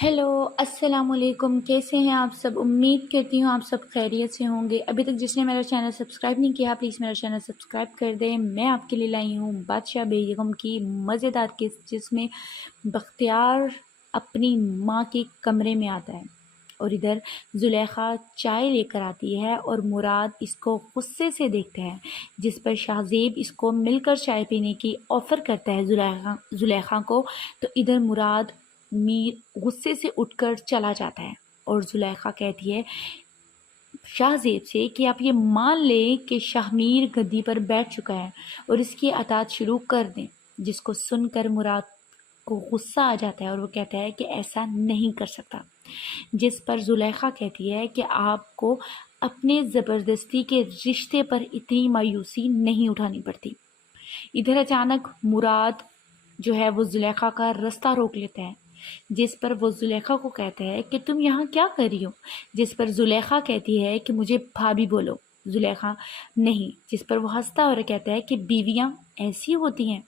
Hello, अस्सलाम वालेकुम। कैसे हैं आप सब? उम्मीद करती हूँ आप सब खैरियत से होंगे। अभी तक जिसने मेरा चैनल सब्सक्राइब नहीं किया प्लीज़ मेरा चैनल सब्सक्राइब कर दें। मैं आपके लिए लाई हूँ बादशाह बेगम की मज़ेदार किस्सा, जिसमें बख्तियार अपनी माँ के कमरे में आता है और इधर जुलेखा चाय लेकर आती है और मुराद इसको गुस्से से देखता है, जिस पर शाहजेब इसको मिलकर चाय पीने की ऑफ़र करता है जुलेखा को। तो इधर मुराद मीर गुस्से से उठकर चला जाता है और जुलेखा कहती है शाहजेब से कि आप ये मान लें कि शाहमीर गद्दी पर बैठ चुका है और इसकी अतात शुरू कर दें। जिसको सुनकर मुराद को गुस्सा आ जाता है और वो कहता है कि ऐसा नहीं कर सकता। जिस पर जुलेखा कहती है कि आपको अपने ज़बरदस्ती के रिश्ते पर इतनी मायूसी नहीं उठानी पड़ती। इधर अचानक मुराद जो है वो जुलेखा का रास्ता रोक लेता है, जिस पर वो जुलेखा को कहता है कि तुम यहाँ क्या कर रही हो। जिस पर जुलेखा कहती है कि मुझे भाभी बोलो। जुलेखा नहीं, जिस पर वो हंसता और कहता है कि बीवियाँ ऐसी होती हैं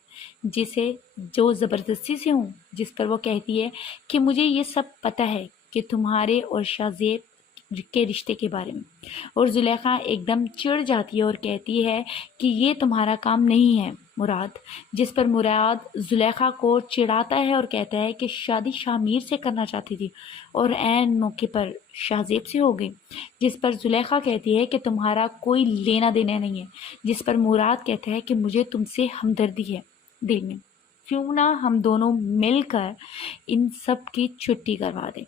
जिसे जो ज़बरदस्ती से हूँ। जिस पर वो कहती है कि मुझे ये सब पता है कि तुम्हारे और शाहजेब के रिश्ते के बारे में। और जुलेखा एकदम चिढ़ जाती है और कहती है कि ये तुम्हारा काम नहीं है मुराद। जिस पर मुराद जुलेखा को चिढ़ाता है और कहता है कि शादी शामीर से करना चाहती थी और ऐन मौके पर शाहजेब से हो गई। जिस पर जुलेखा कहती है कि तुम्हारा कोई लेना देना नहीं है। जिस पर मुराद कहता है कि मुझे तुमसे हमदर्दी है दिल में, क्यों ना हम दोनों मिलकर इन सब की छुट्टी करवा दें।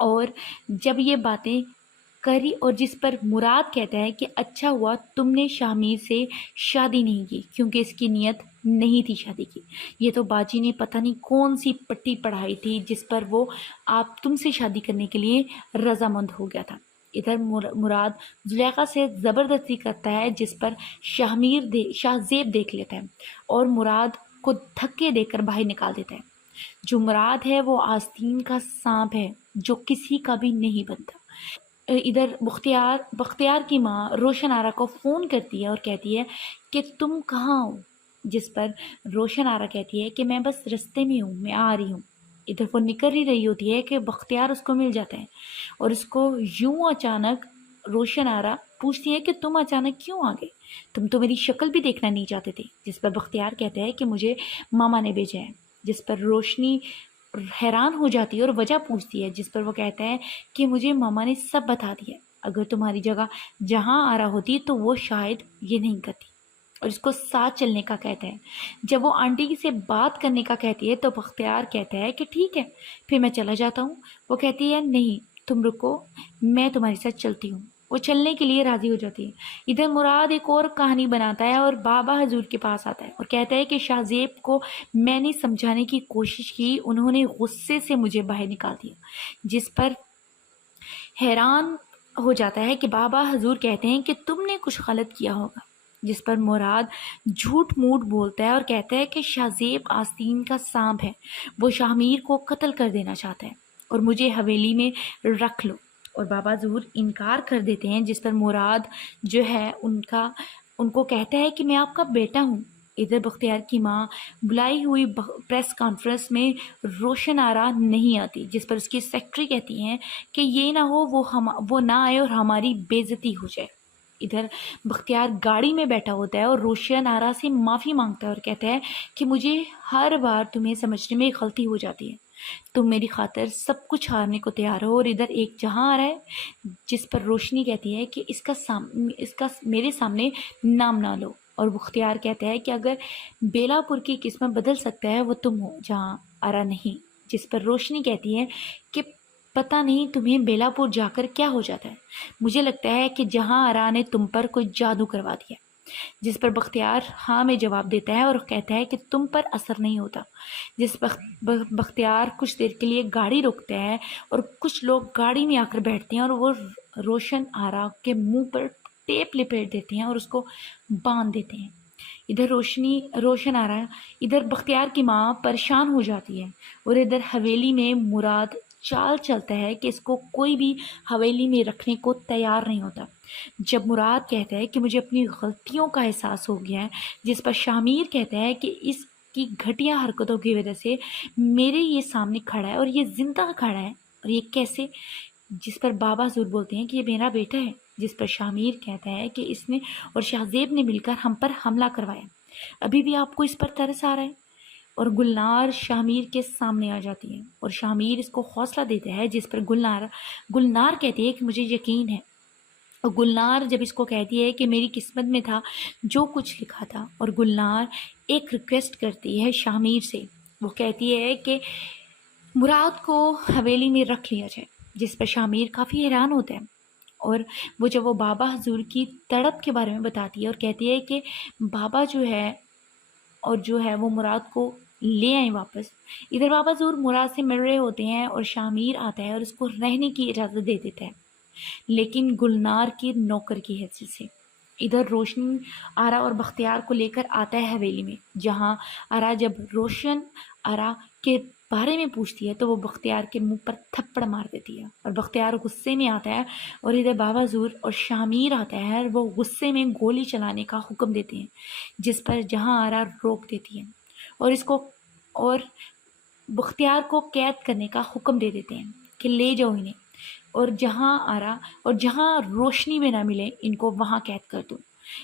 और जब ये बातें करी और जिस पर मुराद कहता है कि अच्छा हुआ तुमने शामीर से शादी नहीं की, क्योंकि इसकी नीयत नहीं थी शादी की। ये तो बाजी ने पता नहीं कौन सी पट्टी पढ़ाई थी जिस पर वो आप तुमसे शादी करने के लिए रजामंद हो गया था। इधर मुराद जुलेखा से ज़बरदस्ती करता है, जिस पर शाहजेब देख लेता है और मुराद को धक्के देकर बाहर निकाल देता है। जो मुराद है वो आस्तीन का सांप है जो किसी का भी नहीं बनता। इधर बख्तियार की माँ रोशन आरा को फ़ोन करती है और कहती है कि तुम कहाँ हो। जिस पर रोशन आरा कहती है कि मैं बस रास्ते में हूँ, मैं आ रही हूँ। इधर वो निकल ही रही होती है कि बख्तियार उसको मिल जाता है और उसको यूं अचानक रोशन आरा पूछती है कि तुम अचानक क्यों आ गए, तुम तो मेरी शक्ल भी देखना नहीं चाहते थे। जिस पर बख्तियार कहते हैं कि मुझे मामा ने भेजा है। जिस पर रोशनी हैरान हो जाती है और वजह पूछती है। जिस पर वो कहता है कि मुझे मामा ने सब बता दिया, अगर तुम्हारी जगह जहाँ आ रहा होती तो वो शायद ये नहीं करती। और इसको साथ चलने का कहता है। जब वो आंटी से बात करने का कहती है तो बख्तियार कहता है कि ठीक है फिर मैं चला जाता हूँ। वो कहती है नहीं तुम रुको, मैं तुम्हारे साथ चलती हूँ। वो चलने के लिए राज़ी हो जाती है। इधर मुराद एक और कहानी बनाता है और बाबा हजूर के पास आता है और कहता है कि शाहजेब को मैंने समझाने की कोशिश की, उन्होंने गुस्से से मुझे बाहर निकाल दिया। जिस पर हैरान हो जाता है कि बाबा हजूर कहते हैं कि तुमने कुछ गलत किया होगा। जिस पर मुराद झूठ मूठ बोलता है और कहता है कि शाहजेब आस्तीन का सांप है, वो शाहमीर को कत्ल कर देना चाहता है और मुझे हवेली में रख लो। और बाबा हजूर इनकार कर देते हैं। जिस पर मुराद जो है उनको कहता है कि मैं आपका बेटा हूँ। इधर बख्तियार की माँ बुलाई हुई प्रेस कॉन्फ्रेंस में रोशन आरा नहीं आती, जिस पर उसकी सेक्रेटरी कहती हैं कि ये ना हो वो ना आए और हमारी बेइज्जती हो जाए। इधर बख्तियार गाड़ी में बैठा होता है और रोशन आरा से माफ़ी मांगता है और कहता है कि मुझे हर बार तुम्हें समझने में गलती हो जाती है, तुम मेरी खातिर सब कुछ हारने को तैयार हो। और इधर एक जहां आ रहा है, जिस पर रोशनी कहती है कि इसका मेरे सामने नाम ना लो। और मुख्तियार कहता है कि अगर बेलापुर की किस्मत बदल सकता है वो तुम हो, जहाँ आरा नहीं। जिस पर रोशनी कहती है कि पता नहीं तुम्हें बेलापुर जाकर क्या हो जाता है, मुझे लगता है कि जहाँ आरा ने तुम पर कोई जादू करवा दिया। जिस पर बख्तियार हाँ में जवाब देता है और कहता है कि तुम पर असर नहीं होता। जिस बख्तियार कुछ देर के लिए गाड़ी रोकता है और कुछ लोग गाड़ी में आकर बैठते हैं और वो रोशन आरा के मुंह पर टेप लपेट देते हैं और उसको बांध देते हैं। इधर रोशन आ रहा है। इधर बख्तियार की माँ परेशान हो जाती है और इधर हवेली में मुराद चाल चलता है कि इसको कोई भी हवेली में रखने को तैयार नहीं होता। जब मुराद कहता है कि मुझे अपनी गलतियों का एहसास हो गया है, जिस पर शामीर कहता है कि इस की घटिया हरकतों की वजह से मेरे ये सामने खड़ा है और ये ज़िंदा खड़ा है, और ये कैसे? जिस पर बाबा ज़ूर बोलते हैं कि ये मेरा बेटा है। जिस पर शामिर कहता है कि इसने और शाहज़ेब ने मिलकर हम पर हमला करवाया, अभी भी आपको इस पर तरस आ रहा है? और गुलनार शामिर के सामने आ जाती है और शामिर इसको हौसला देता है, जिस पर गुलनार कहती है कि मुझे यकीन है। और गुलनार जब इसको कहती है कि मेरी किस्मत में था जो कुछ लिखा था, और गुलनार एक रिक्वेस्ट करती है शामिर से, वो कहती है कि मुराद को हवेली में रख लिया जाए। जिस पर शामिर काफ़ी हैरान होता है, और वो जब वो बाबा हजूर की तड़प के बारे में बताती है और कहती है कि बाबा जो है वो मुराद को ले आए वापस। इधर बाबा हजूर मुराद से मिल रहे होते हैं और शामिर आता है और उसको रहने की इजाज़त दे देता है, लेकिन गुलनार की नौकर की हैसियत से। इधर रोशनी आरा और बख्तियार को लेकर आता है हवेली में, जहाँ आरा जब रोशन आरा के बारे में पूछती है तो वो बख्तियार के मुंह पर थप्पड़ मार देती है और बख्तियार गुस्से में आता है। और इधर बाबा ज़ूर और शामिर आता है और वो गुस्से में गोली चलाने का हुक्म देते हैं, जिस पर जहाँ आरा रोक देती है और बख्तियार को कैद करने का हुक्म दे देते हैं कि ले जाओ इन्हें, और जहाँ रोशनी में ना मिले इनको वहाँ कैद कर दो।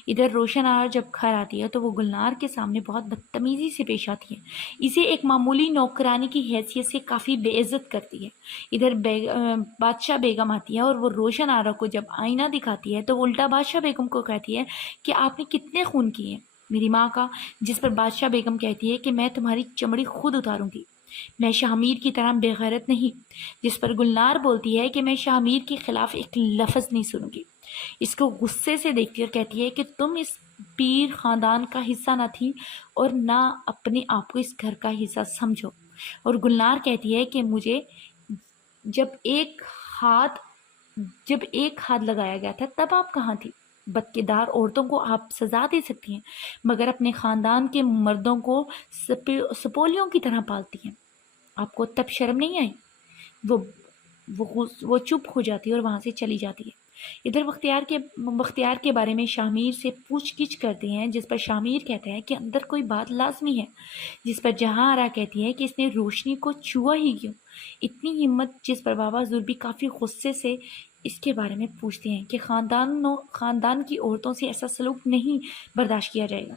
इधर रोशन आरा जब घर आती है तो वो गुलनार के सामने बहुत बदतमीज़ी से पेश आती है, इसे एक मामूली नौकरानी की हैसियत से काफ़ी बेइज्जत करती है। इधर बादशाह बेगम आती है और वो रोशन आरा को जब आईना दिखाती है तो उल्टा बादशाह बेगम को कहती है कि आपने कितने खून किए मेरी माँ का। जिस पर बादशाह बेगम कहती है कि मैं तुम्हारी चमड़ी खुद उतारूंगी, मैं शामिर की तरह बेगैरत नहीं। जिस पर गुलनार बोलती है कि मैं शामिर के खिलाफ एक लफ्ज़ नहीं सुनूंगी। इसको गुस्से से देखती है और कहती है कि तुम इस पीर खानदान का हिस्सा ना थी और ना अपने आप को इस घर का हिस्सा समझो। और गुलनार कहती है कि मुझे जब एक हाथ लगाया गया था तब आप कहाँ थी? बदकिरदार औरतों को आप सज़ा दे सकती हैं, मगर अपने ख़ानदान के मर्दों को सपोलियों की तरह पालती हैं। आपको तब शर्म नहीं आई? वो चुप हो जाती है और वहाँ से चली जाती है। इधर बख्तियार के बारे में शामिर से पूछगिछ करते हैं, जिस पर शामिर कहता है कि अंदर कोई बात लाजमी है। जिस पर जहाँ आरा कहती है कि इसने रोशनी को छुआ ही क्यों, इतनी हिम्मत। जिस पर बाबा ज़ूर भी काफ़ी गुस्से से इसके बारे में पूछते हैं कि ख़ानदान की औरतों से ऐसा सलूक नहीं बर्दाश्त किया जाएगा।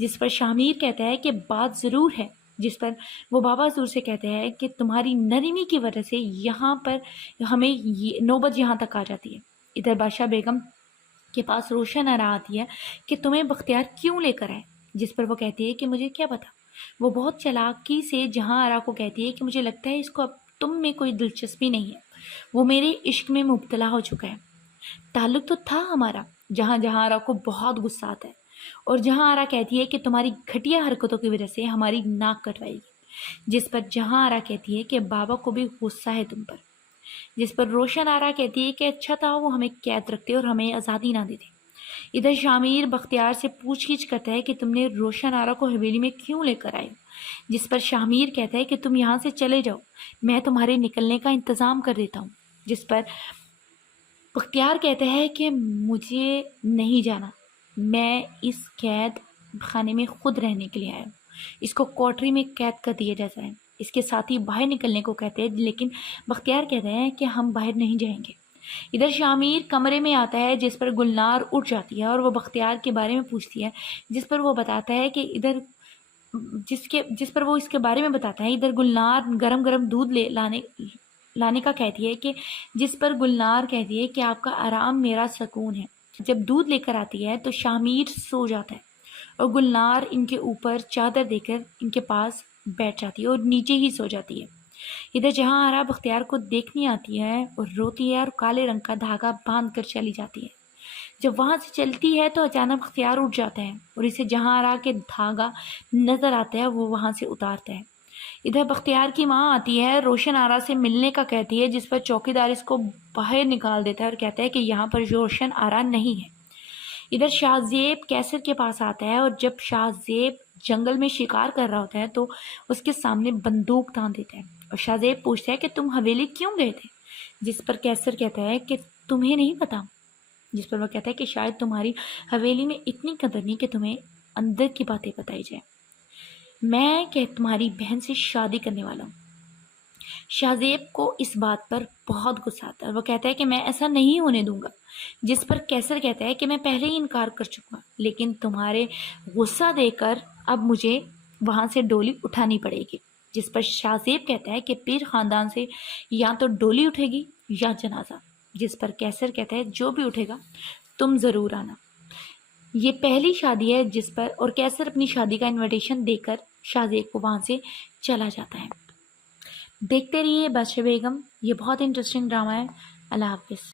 जिस पर शामिर कहता है कि बात ज़रूर है। जिस पर वो बाबा ज़ूर से कहते हैं कि तुम्हारी नरमी की वजह से यहाँ पर हमें ये नौबत यहाँ तक आ जाती है। इधर बादशाह बेगम के पास रोशन आरा आती है कि तुम्हें बख्तियार क्यों लेकर आए। जिस पर वो कहती है कि मुझे क्या पता। वो बहुत चालाकी से जहाँ आरा को कहती है कि मुझे लगता है इसको अब तुम में कोई दिलचस्पी नहीं है, वो मेरे इश्क में मुब्तला हो चुका है। ताल्लुक तो था हमारा। जहाँ आरा को बहुत गुस्सा आता है और जहाँ आरा कहती है कि तुम्हारी घटिया हरकतों की वजह से हमारी नाक कटवाएगी। जिस पर जहाँ आरा कहती है कि बाबा को भी गुस्सा है तुम पर। जिस पर रोशन आरा कहती है कि अच्छा था वो हमें कैद रखते और हमें आज़ादी ना देते। इधर शामिर बख्तियार से पूछगिछ करता है कि तुमने रोशन आरा को हवेली में क्यों लेकर आए। जिस पर शामिर कहता है कि तुम यहाँ से चले जाओ, मैं तुम्हारे निकलने का इंतज़ाम कर देता हूँ। जिस पर बख्तियार कहता है कि मुझे नहीं जाना, मैं इस कैद खाने में खुद रहने के लिए आया हूँ, इसको कोठरी में कैद कर दिया जाता है। इसके साथ ही बाहर निकलने को कहते हैं, लेकिन बख्तियार कहते हैं कि हम बाहर नहीं जाएंगे। इधर शामिर कमरे में आता है, जिस पर गुलनार उठ जाती है और वो बख्तियार के बारे में पूछती है। जिस पर वो बताता है कि जिस पर वो इसके बारे में बताता है। इधर गुलनार गरम गरम दूध लाने का कहती है कि जिस पर गुलनार कहती है कि आपका आराम मेरा सुकून है। जब दूध लेकर आती है तो शामिर सो जाता है और गुलनार इनके ऊपर चादर देकर इनके पास बैठ जाती है और नीचे ही सो जाती है। इधर जहाँ आरा बख्तियार को देखने आती है और रोती है और काले रंग का धागा बांध कर चली जाती है। जब वहाँ से चलती है तो अचानक बख्तियार उठ जाता है और इसे जहाँ आरा के धागा नज़र आता है वो वहाँ से उतारता है। इधर बख्तियार की माँ आती है, रोशन आरा से मिलने का कहती है, जिस पर चौकीदार इसको बाहर निकाल देता है और कहता है कि यहाँ पर रोशन आरा नहीं है। इधर शाहजेब कैसर के पास आता है और जब शाहजेब जंगल में शिकार कर रहा होता है तो उसके सामने बंदूक तान देता है और शाहजेब पूछता है कि तुम हवेली क्यों गए थे। जिस पर कैसर कहता है कि तुम्हें नहीं पता। जिस पर वह कहता है कि शायद तुम्हारी हवेली में इतनी कदर नहीं कि तुम्हें अंदर की बातें बताई जाए। میں کہ تمہاری بہن سے شادی کرنے والا ہوں۔ شاہزیب کو اس بات پر بہت غصہ آتا ہے، وہ کہتا ہے کہ میں ایسا نہیں ہونے دوں گا، جس پر کیسر کہتا ہے کہ میں پہلے ہی انکار کر چکا، لیکن تمہارے غصہ دے کر اب مجھے وہاں سے ڈولی اٹھانی پڑے گی، جس پر شاہزیب کہتا ہے کہ پیر خاندان سے یا تو ڈولی اٹھے گی یا جنازہ، جس پر کیسر کہتا ہے جو بھی اٹھے گا تم ضرور آنا۔ یہ پہلی شادی ہے جس پر اور کیسر اپنی شادی کا انویٹیشن دے کر شاہزیب کو وہاں سے چلا جاتا ہے۔ دیکھتے رہیے بادشاہ بیگم، یہ بہت انٹرسٹنگ ڈرامہ ہے۔ اللہ حافظ۔